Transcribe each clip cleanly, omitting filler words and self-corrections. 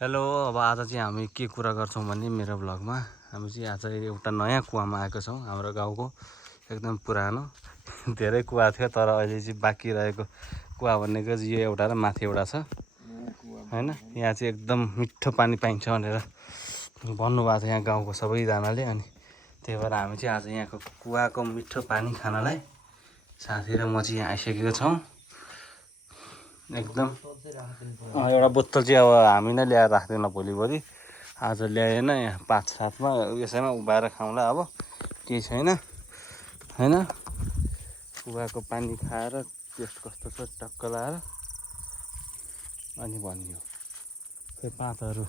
Hello अब आज चाहिँ हामी के कुरा गर्छौँ भने मेरो ब्लगमा हामी चाहिँ आज एउटा नयाँ कुवामा आएको छौँ। हाम्रो गाउँको एकदम पुरानो धेरै कुवा थियो तर अहिले चाहिँ बाँकी रहेको कुवा भनेको चाहिँ यो एउटा र माथि एउटा छ हैन। यहाँ चाहिँ एकदम मिठो पानी पाइन्छ भनेर भन्नुभएको छ यहाँ गाउँको सबैजनाले। अनि त्यही भएर हामी चाहिँ आज यहाँको कुवाको मिठो पानी खानलाई साथी र म चाहिँ यहाँ आइसकेको छौँ। एकदम एउटा बोतल चाहिँ अब हामी नै ल्याएर राख्दैन भोलिभरि, आज ल्याएन यहाँ 5-7मा यसैमा उभाएर खाउँला। अब केही छैन हैन। कुवाको पानी खाएर टेस्ट कस्तो छ टक्क लाएर अनि भन्यो खै पातहरू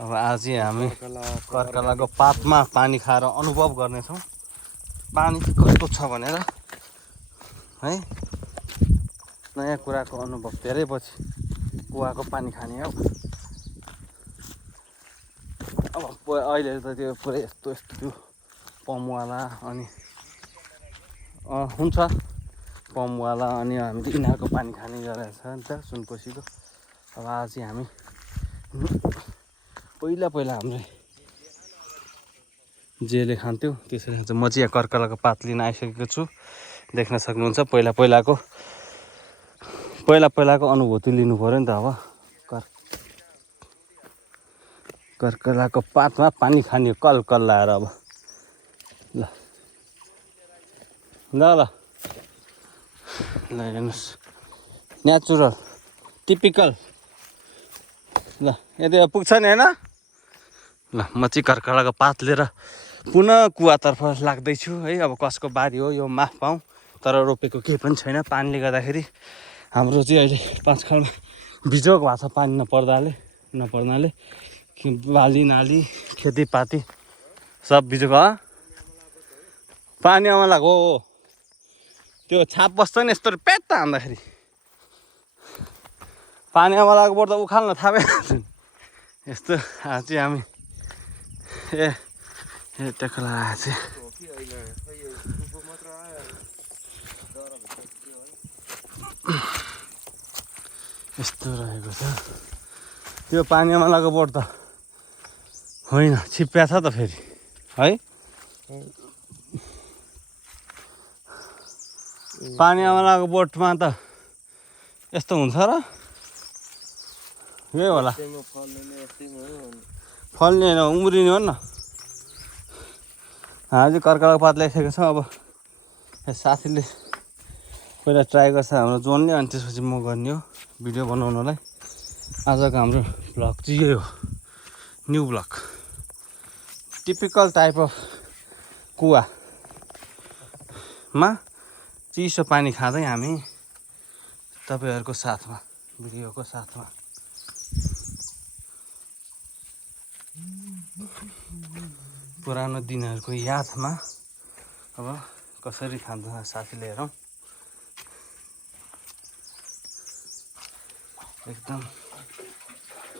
अब आज चाहिँ हामी कर्कलाको पातमा पानी खाएर अनुभव गर्नेछौँ पानी कस्तो छ भनेर है। नयाँ कुराको अनुभव धेरै पछि कुवाको पानी खाने हो। अब अहिले त त्यो पुरै यस्तो त्यो पम्पवाला अनि हुन्छ पम्पवाला अनि हामी त इनारको पानी खाने गरेको छ नि त सुनकोसीको। अब आज चाहिँ हामी पहिला हाम्रो जेले खान्थ्यौँ त्यसरी खान्छ। म चाहिँ यहाँ कर्कलाको पात लिन आइसकेको छु, देख्न सक्नुहुन्छ। पहिलाको अनुभूति लिनु पऱ्यो नि त। अब कर्कलाको पातमा पानी खाने कल लाएर अब ल हेर्नुहोस् नेचुरल टिपिकल ल यदि पुग्छ नि होइन। ल म चाहिँ कर्कलाको पात लिएर पुनः कुवातर्फ लाग्दैछु है। अब कसको बारी हो यो माफ पाऊँ तर रोपेको केही पनि छैन पानीले गर्दाखेरि। हाम्रो चाहिँ अहिले 5 खालमा बिजोग भएको छ पानी नपर्नाले बाली नाली खेतीपाती सब बिजोग पानी आउन लाग्यो हो। त्यो छाप बस्छ नि यस्तो पेट हान्दाखेरि पानी आउन लाग्यो त उखाल्न थाहा यस्तो आज चाहिँ हामी टक्कला चाहिँ यस्तो रहेको छ। त्यो पानी आउन लागेको बोट त होइन छिप्प्या छ त फेरि है। पानी आउन लागेको बोटमा त यस्तो हुन्छ र यही होला फल्ने होइन उम्रिने हो नि। हामी चाहिँ कर्कलाको पात ल्याइसकेको छ। अब साथीले पहिला ट्राई गर्छ हाम्रो जोनले अनि त्यसपछि म गर्ने हो भिडियो बनाउनलाई। आजको हाम्रो भ्लग चाहिँ यही हो, new vlog typical type of कुवामा चिसो पानी खाँदै हामी तपाईँहरूको साथमा भिडियोको साथमा पुरानो दिनहरूको यादमा अब कसरी खान्छ साथीले हेरौँ। एकदम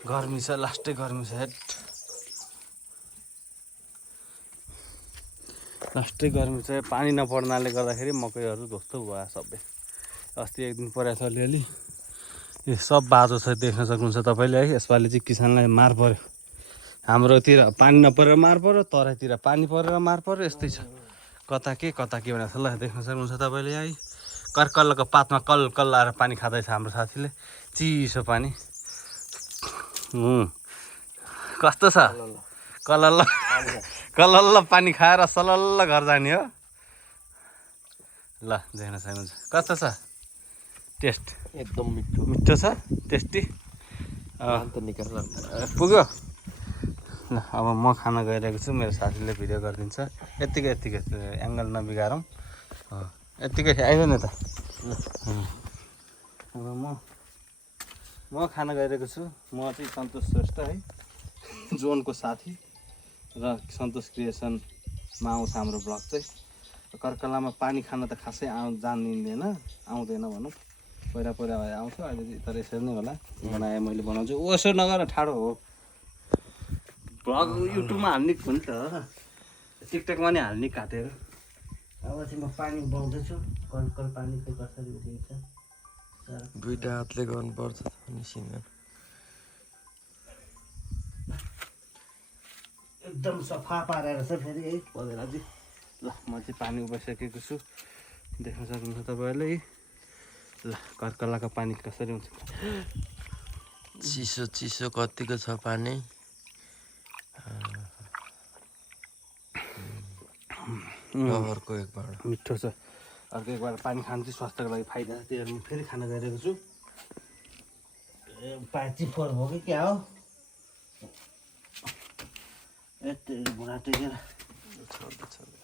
गर्मी छ, लास्टै गर्मी छ हेट लास्टै गर्मी छ। पानी नपर्नाले गर्दाखेरि मकैहरू ध्वस्तो भयो सबै। अस्ति एक दिन परेको छ अलिअलि यो सब बाँझो छ देख्न सक्नुहुन्छ तपाईँले है। यसपालि चाहिँ किसानलाई मार पर्यो। हाम्रोतिर पानी नपरेर मार पर्यो, तराईतिर पानी परेर मार पर्यो, यस्तै छ कता के भनेको छ। ल देख्न सक्नुहुन्छ तपाईँले है कर्कलाको पातमा कल लाएर पानी खाँदैछ हाम्रो साथीले चिसो पानी। कस्तो छ कलल्ल पानी खाएर सलल्ल घर जाने हो। ल देख्न सक्नुहुन्छ कस्तो छ टेस्ट एकदम मिठो छ टेस्टी पुग्यो। ल अब म खाना गइरहेको छु, मेरो साथीले भिडियो गरिदिन्छ। यत्तिकै एङ्गल नबिगारौँ यत्तिकै आइज नि त। अब म खाना गइरहेको छु। म चाहिँ सन्तोष श्रेष्ठ है, जोनको साथी र सन्तोष क्रिएसनमा आउँछ हाम्रो ब्लग चाहिँ। कर्कलामा पानी खान त खासै जानिँदैन आउँदैन भनौँ, पहिला आउँथ्यो अहिले तर यसरी नै होला बनाएँ मैले बनाउँछु। यसो नगर ठाडो हो ब्लग युट्युबमा हाल्ने हो नि त, टिकटकमा नि हाल्ने काटेर। अब चाहिँ म पानी बनाउँदैछु कल पानी चाहिँ कसरी उठिन्छ दुईटा हातले गर्नुपर्छ निसिन एकदम सफा पारेर छ फेरि है पदेला चाहिँ ल म चाहिँ पानी उभिसकेको छु देख्न सक्नुहुन्छ तपाईँहरूले ल कर्कलाको पानी कसरी हुन्छ चिसो चिसो कतिको छ पानी अर्को एकबाट मिठो छ अर्को एकबाट पानी खानु चाहिँ स्वास्थ्यको लागि फाइदा छ त्यही भएर म फेरि खाना गइरहेको छु पाइप चाहिँ फोहोर भयो कि क्या हो यस्तै घुँडा टेकेर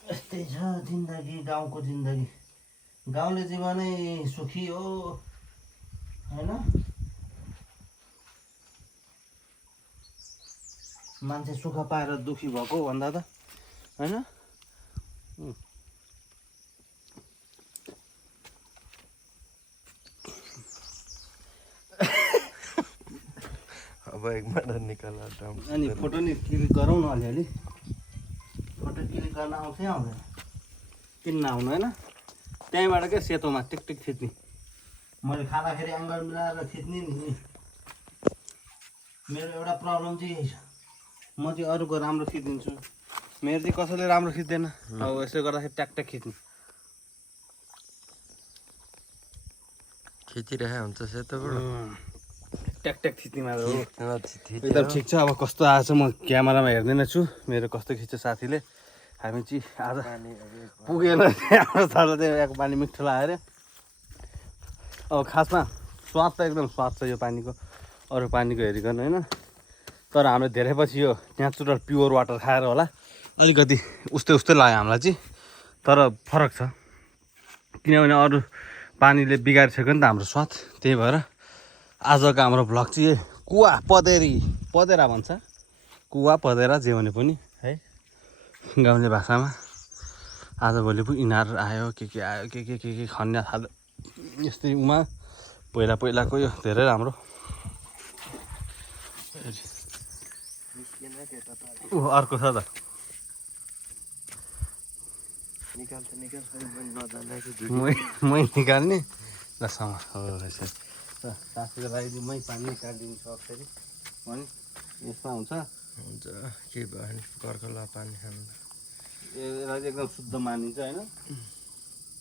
यस्तै छ जिन्दगी गाउँको जिन्दगी गाउँले जीवनै सुखी हो होइन मान्छे सुख पाएर दुखी भएको भन्दा त होइन अब एकबाट निकाल अनि फोटो नि क्लिक गरौँ न अलिअलि फोटो क्लिक गर्न आउँछै आउँदैन किन नआउनु होइन त्यहीँबाट क्या सेतोमा टिक टिक खिच्ने मैले खाँदाखेरि एङ्गल मिलाएर खिच्ने नि मेरो एउटा प्रब्लम चाहिँ यही छ म चाहिँ अरूको राम्रो खिचिदिन्छु मेरो चाहिँ कसैले राम्रो खिच्दैन अब यसो गर्दाखेरि ट्याक ट्याक खिच्ने खिचिरहेको हुन्छ सेतोबाट ट्याक ट्याक खिच्ने मात्र हो एकदम ठिक छ अब कस्तो आएछ म क्यामेरामा हेर्दैन छु मेरो कस्तो खिच्छ साथीले हामी चाहिँ आज पुगेन हाम्रो तल चाहिँ यहाँको पानी मिठो लाग्यो अब खासमा स्वाद त एकदम स्वाद छ यो पानीको अरू पानीको हेरिकन होइन तर हामीले धेरै पछि यो नेचुरल प्योर वाटर खाएर होला अलिकति उस्तै उस्तै लाग्यो हामीलाई चाहिँ तर फरक छ किनभने अरू पानीले बिगारिसक्यो नि त हाम्रो स्वाद त्यही भएर आजको हाम्रो भ्लग चाहिँ कुवा पदेरा भन्छ कुवा पदेरा जे भने पनि है गाउँले भाषामा आजभोलि पो इनार आयो के आयो के खन्या थाल्यो यस्तै उमा पहिलाको यो धेरै राम्रो अर्को छ त मै निकाल्ने ल सम हो साथीको लागि मै पानी निकालिदिन्छु फेरि भने यसमा हुन्छ के भयो कर्कला पानी खानु यसलाई चाहिँ एकदम शुद्ध मानिन्छ होइन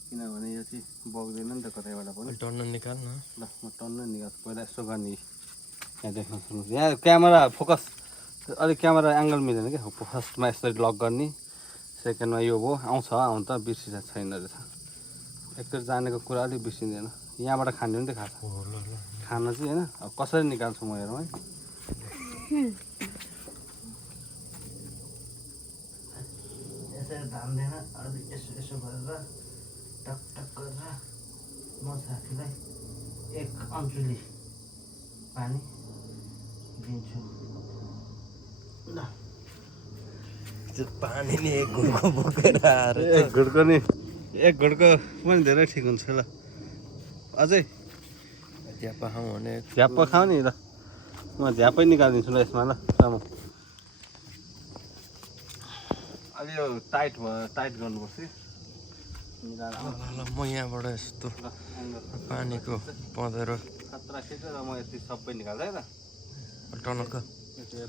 किनभने यो चाहिँ बग्दैन नि त कतैबाट पनि टन्न निकाल न ल म टन्न निकाल्छु पहिला यसो गर्ने यहाँ देख्न सक्नुहुन्छ यहाँ क्यामेरा फोकस अलिक क्यामेरा एङ्गल मिलेन क्या फर्स्टमा यसरी लक गर्ने सेकेन्डमा यो भयो आउँछ आउनु त बिर्सिरहेको छैन रहेछ एकचोटि जानेको कुरा अलिक बिर्सिँदैन यहाँबाट खाने पनि त खान्छ खाना चाहिँ होइन अब कसरी निकाल्छु म हेरौँ है यसरी धान्दैन अलिक यसो गरेर टक टक गरेर म साथीलाई एक अन्चुली पानी दिन्छु ल पानी नि एक घुटको बोकेर आएर एक घुटको पनि धेरै ठिक हुन्छ ल अझै झ्याप्पा खाउँ भने झ्याप्पा खाऊ नि ल म झ्याप्पै निकालिदिन्छु ल यसमा ल सामु अलि यो टाइट गर्नुपर्छ म यहाँबाट यस्तो पानीको पँधेरो खतरा खिच्छ र म यति सबै निकाल्छु है त टनक्क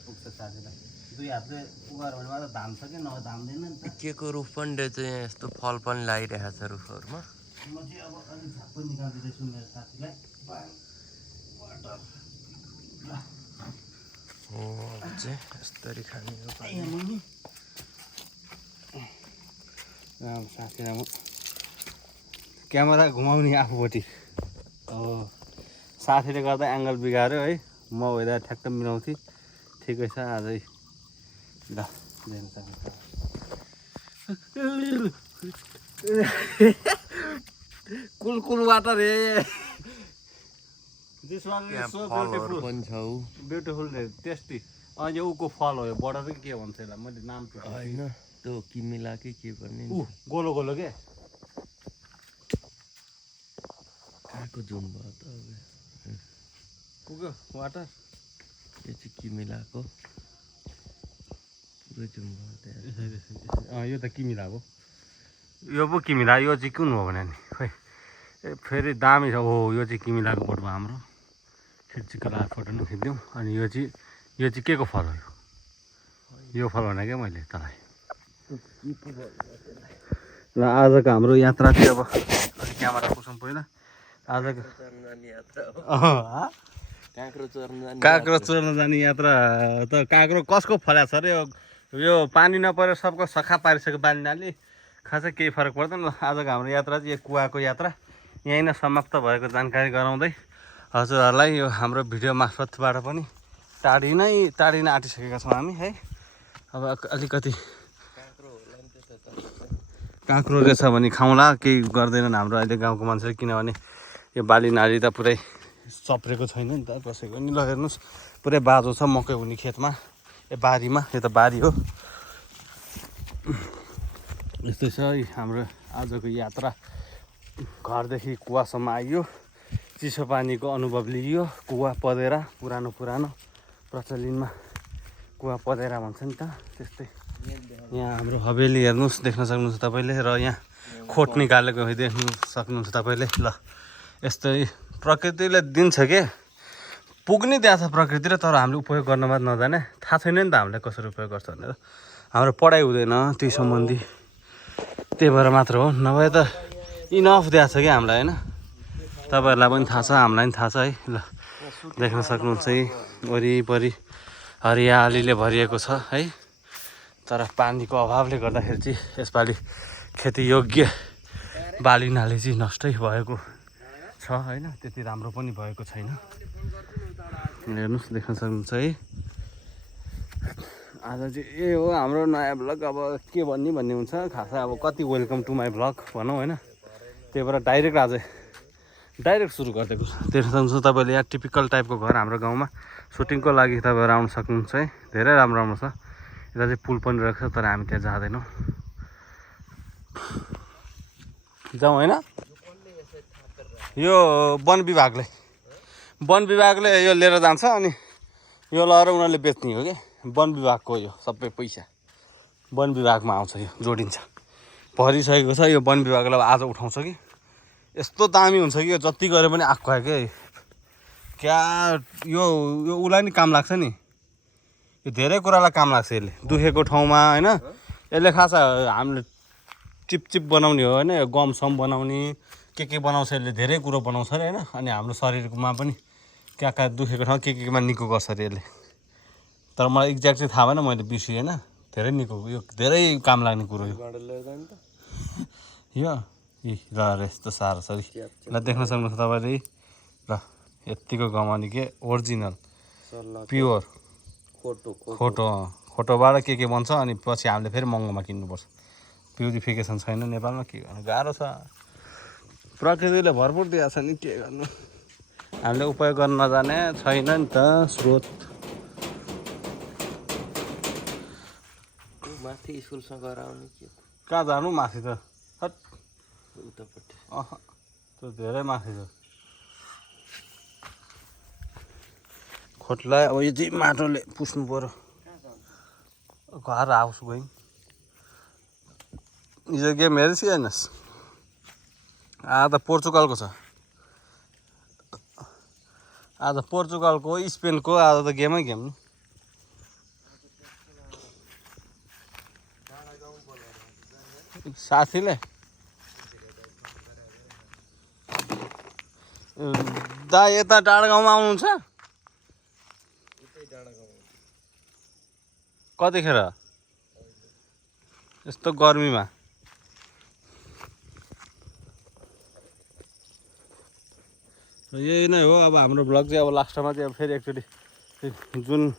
पुग्छ साथीलाई दुई हातले उगाएर भने मात्र धान्छ कि धाम्दैन नि त के को रुख पनि चाहिँ यस्तो फल पनि लगाइरहेको छ रुखहरूमा म चाहिँ अब अलिक झाप्पै निकालिदिँदैछु मेरो साथीलाई हो अब चाहिँ यस्तरी खाने हो साथीलाई म क्यामेरा घुमाउने आफूपट्टि हो साथीले गर्दा एङ्गल बिगाऱ्यो है म भइदा ठ्याक्क मिलाउँथेँ ठिकै छ आजै ल कुल वाटर हे this one is so beautiful tasty अनि उको फल हो यो बडा चाहिँ के भन्छ यसलाई मैले नाम होइन त्यो किमिला के भन्ने गोलो गोलो के कहाँको जुन भयो त अब पुग्यो वाटर यो चाहिँ किमिलाको पुरै जुन भयो त्यहाँ यो त किमिला हो यो पो किमिला यो चाहिँ कुन हो भने नि खोइ ए फेरि दामी छ हो यो चाहिँ किमिलाको बोट भयो हाम्रो खिच्चिएको लाएको फोटो पनि खिच्दिउँ अनि यो चाहिँ के को फल हो यो फल भने क्या मैले तँलाई र आजको हाम्रो यात्रा चाहिँ अब अलिक क्यामेरा पुछौँ पहिला आजको काँक्रो चोर्न जाने यात्रा त काँक्रो कसको फल्या छ अरे यो पानी नपरेर सबको सखा पारिसक्यो बाली नाली खासै केही फरक पर्दैन। आजको हाम्रो यात्रा चाहिँ यो कुवाको यात्रा यहीँ नै समाप्त भएको जानकारी गराउँदै हजुरहरूलाई यो हाम्रो भिडियो मार्फतबाट पनि टाढिन आँटिसकेका छौँ हामी है। अब अलिकति काँक्रो रहेछ भने खाउँला केही गर्दैनन् हाम्रो अहिले गाउँको मान्छेले किनभने यो बाली नाली त पुरै चप्रेको छैन नि त कसैको नि। ल हेर्नुहोस् पुरै बाँझो छ मकै हुने खेतमा ए बारीमा यो त बारी हो। यस्तै छ हाम्रो आजको यात्रा घरदेखि कुवासम्म आइयो चिसो पानीको अनुभव लिइयो कुवा पँधेरा पुरानो प्रचलिनमा कुवा पँधेरा भन्छ नि त त्यस्तै। यहाँ हाम्रो हवेली हेर्नुहोस् देख्न सक्नुहुन्छ तपाईँले र यहाँ खोट निकालेको देख्नु सक्नुहुन्छ तपाईँले। ल यस्तै प्रकृतिले दिन्छ के पुग्ने दिएको छ प्रकृति र तर हामीले उपयोग गर्न मात्र नजाने थाहा छैन नि त हामीलाई कसरी उपयोग गर्छ भनेर। हाम्रो पढाइ हुँदैन त्यही सम्बन्धी त्यही भएर मात्र हो नभए त इनफ दिएको छ क्या हामीलाई होइन। तपाईँहरूलाई पनि थाहा छ हामीलाई पनि थाहा छ है। ल देख्न सक्नुहुन्छ है वरिपरि हरियालीले भरिएको छ है तर पानीको अभावले गर्दाखेरि चाहिँ यसपालि खेती योग्य बाली नाली चाहिँ नष्टै भएको छ होइन त्यति राम्रो पनि भएको छैन। हेर्नुहोस् देख्न सक्नुहुन्छ है आज चाहिँ ए हो हाम्रो नयाँ ब्लग। अब के भन्ने भन्ने हुन्छ खासै अब कति वेलकम टु माई ब्लग भनौँ होइन त्यही भएर डाइरेक्ट सुरु गरिदिएको देख्न सक्नुहुन्छ तपाईँले यहाँ टिपिकल टाइपको घर हाम्रो गाउँमा सुटिङको लागि तपाईँहरू आउन सक्नुहुन्छ है। धेरै राम्रो छ यता चाहिँ पुल पनि रहेको छ तर हामी त्यहाँ जाँदैनौँ जाउँ होइन। यो वन विभागले यो लिएर जान्छ अनि यो लगाएर उनीहरूले बेच्ने हो कि वन विभागको यो सबै पैसा वन विभागमा आउँछ यो जोडिन्छ भरिसकेको छ यो वन विभागलाई आज उठाउँछ कि यस्तो दामी हुन्छ कि यो जति गरे पनि आएको आयो क्या यो उसलाई नि काम लाग्छ नि यो धेरै कुरालाई काम लाग्छ यसले दुखेको ठाउँमा होइन। यसले खास हामीले चिप बनाउने हो होइन यो गमसम बनाउने के बनाउँछ यसले धेरै कुरो बनाउँछ अरे होइन। अनि हाम्रो शरीरमा पनि कहाँ दुखेको ठाउँ केमा निको गर्छ अरे यसले तर मलाई एक्ज्याक्ट चाहिँ थाहा भएन मैले बिर्सेँ होइन। धेरै निको यो धेरै काम लाग्ने कुरो यो ल यस्तो साह्रो छ ल देख्न सक्नुहुन्छ तपाईँले ल यत्तिको गमाउने के ओरिजिनल प्योर खोटोबाट के बन्छ अनि पछि हामीले फेरि महँगोमा किन्नुपर्छ। प्युरिफिकेसन छैन नेपालमा के गर्नु गाह्रो छ प्रकृतिले भरपुर दिएको छ नि के गर्नु हामीले उपयोग गर्न नजाने छैन नि त स्रोत। माथि स्कुलसँग आउने के कहाँ जानु माथि त उतापट्टि त्यो धेरै माथि छ खोटलाई अब यो चाहिँ माटोले पुस्नु पर्यो घर हाउस गयौँ हिजो गेम हेरेस् कि हेर्नुहोस् आज पोर्चुगलको छ आज पोर्चुगलको स्पेनको आज त गेमै गेम नि साथीले दा यता डाँडा गाउँमा आउनुहुन्छ कतिखेर यस्तो गर्मीमा यही नै हो। अब हाम्रो भ्लग चाहिँ अब लास्टमा चाहिँ अब फेरि एकचोटि जुन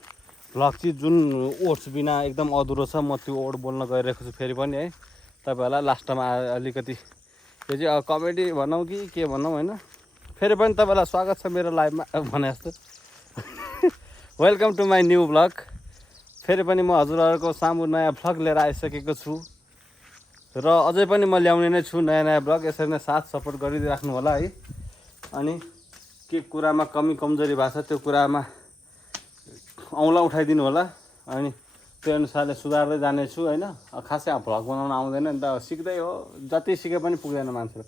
भ्लग चाहिँ जुन ओट्स बिना एकदम अधुरो छ म त्यो ओड बोल्न गइरहेको छु फेरि पनि है। तपाईँहरूलाई लास्टमा अलिकति त्यो चाहिँ अब कमेडी भनौँ कि के भनौँ होइन। फेरि पनि तपाईँलाई स्वागत छ मेरो लाइभमा भने जस्तो welcome to my new vlog. फेरि पनि म हजुरहरूको सामु नयाँ भ्लग लिएर आइसकेको छु र अझै पनि म ल्याउने नै छु नयाँ भ्लग। यसरी नै साथ सपोर्ट गरिराख्नु होला है। अनि के कुरामा कमी कमजोरी भएको छ त्यो कुरामा औँला उठाइदिनु होला अनि त्यो अनुसारले सुधार्दै जानेछु होइन। खासै अब भ्लग बनाउन आउँदैन नि त सिक्दै हो जति सिके पनि पुग्दैन मान्छेहरू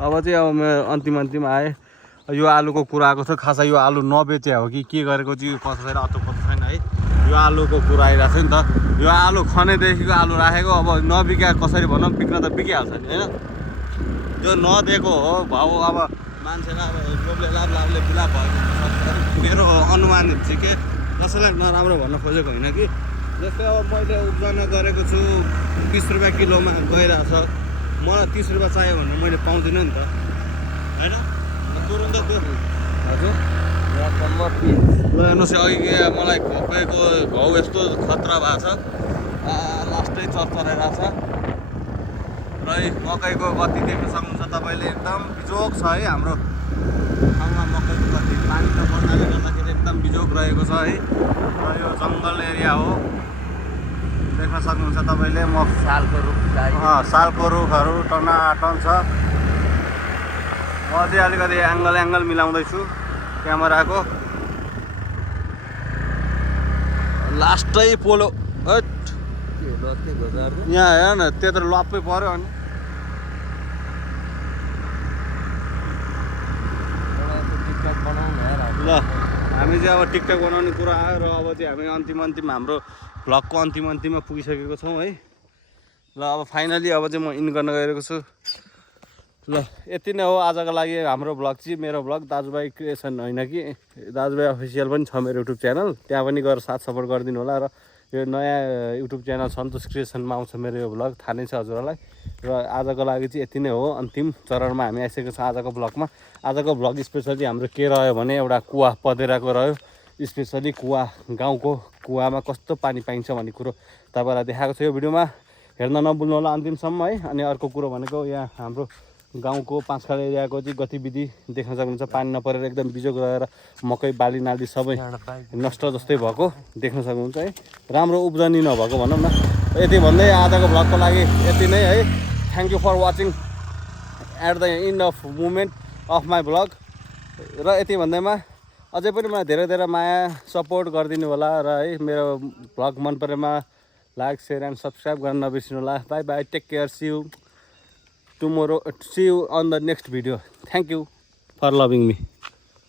अब चाहिँ अब म अन्तिम आएँ यो आलुको कुरा आएको छ खासै यो आलु नबेचे हो कि के गरेको चाहिँ पत्तो छैन अत्तो पत्तो छैन है यो आलुको कुरा आइरहेको छ नि त यो आलु खनेदेखिको आलु राखेको अब नबिका कसरी भनौँ बिक्न त बिकिहाल्छ नि होइन यो नदिएको हो भाउ अब मान्छेलाई अब लोभले लाभले बिलाप भएको मेरो अनुमानित चाहिँ के कसैलाई नराम्रो भन्न खोजेको होइन कि जस्तै अब मैले उब्जनी गरेको छु 20 रुपियाँ किलोमा गइरहेछ मलाई 30 रुपियाँ चाहियो भने मैले पाउँदिनँ नि त होइन तुरुन्त त्यो हजुर ल हेर्नुहोस् अघि मलाई घपेको घाउ यस्तो खतरा भएको छ लास्टै चरचराइरहेको छ र मकैको गति देख्न सक्नुहुन्छ तपाईँले एकदम बिजोग छ है हाम्रो ठाउँमा मकैको गति पानी त पर्नाले गर्दाखेरि एकदम बिजोग रहेको छ है र यो जङ्गल एरिया हो देख्न सक्नुहुन्छ तपाईँले सालको रुखहरू टनाटन छ म चाहिँ अलिकति एङ्गल मिलाउँदैछु क्यामेराको लास्टै पोलो यहाँ हेर न त्यत्रो लप्पै पर्यो अनि ल हामी चाहिँ अब टिकटक बनाउने कुरा आयो र अब चाहिँ हामी अन्तिम हाम्रो भ्लगको अन्तिममा पुगिसकेको छौँ है ल अब फाइनली अब चाहिँ म इन गर्न गइरहेको छु ल यति नै हो आजको लागि हाम्रो भ्लग चाहिँ मेरो भ्लग दाजुभाइ क्रिएसन होइन कि दाजुभाइ अफिसियल पनि छ मेरो युट्युब च्यानल त्यहाँ पनि गएर साथ सपोर्ट गरिदिनु होला र यो नयाँ युट्युब च्यानल सन्तोष क्रिएसनमा आउँछ मेरो यो भ्लग थाहा नै छ हजुरहरूलाई र आजको लागि चाहिँ यति नै हो अन्तिम चरणमा हामी आइसकेको छौँ आजको भ्लगमा आजको भ्लग स्पेसली हाम्रो के रह्यो भने एउटा कुवा पँधेराको रह्यो स्पेसली कुवा गाउँको कुवामा कस्तो पानी पाइन्छ भन्ने कुरो तपाईँलाई देखाएको छ यो भिडियोमा हेर्न नभुल्नु होला अन्तिमसम्म है अनि अर्को कुरो भनेको यहाँ हाम्रो गाउँको पाँचखाल एरियाको चाहिँ गतिविधि देख्न सक्नुहुन्छ पानी नपरेर एकदम बिजोग रहेर मकै बाली नाली सबै नष्ट जस्तै भएको देख्न सक्नुहुन्छ है राम्रो उब्जनी नभएको भनौँ न यति भन्दै आजको भ्लगको लागि यति नै है thank you for watching at the end of moment of my vlog र यति भन्दैमा अझै पनि मलाई धेरै माया सपोर्ट गरिदिनु होला र है मेरो भ्लग मन परेमा लाइक सेयर एन्ड सब्सक्राइब गर्न नबिर्सिनु होला bye bye take care see you tomorrow see you on the next video thank you for loving me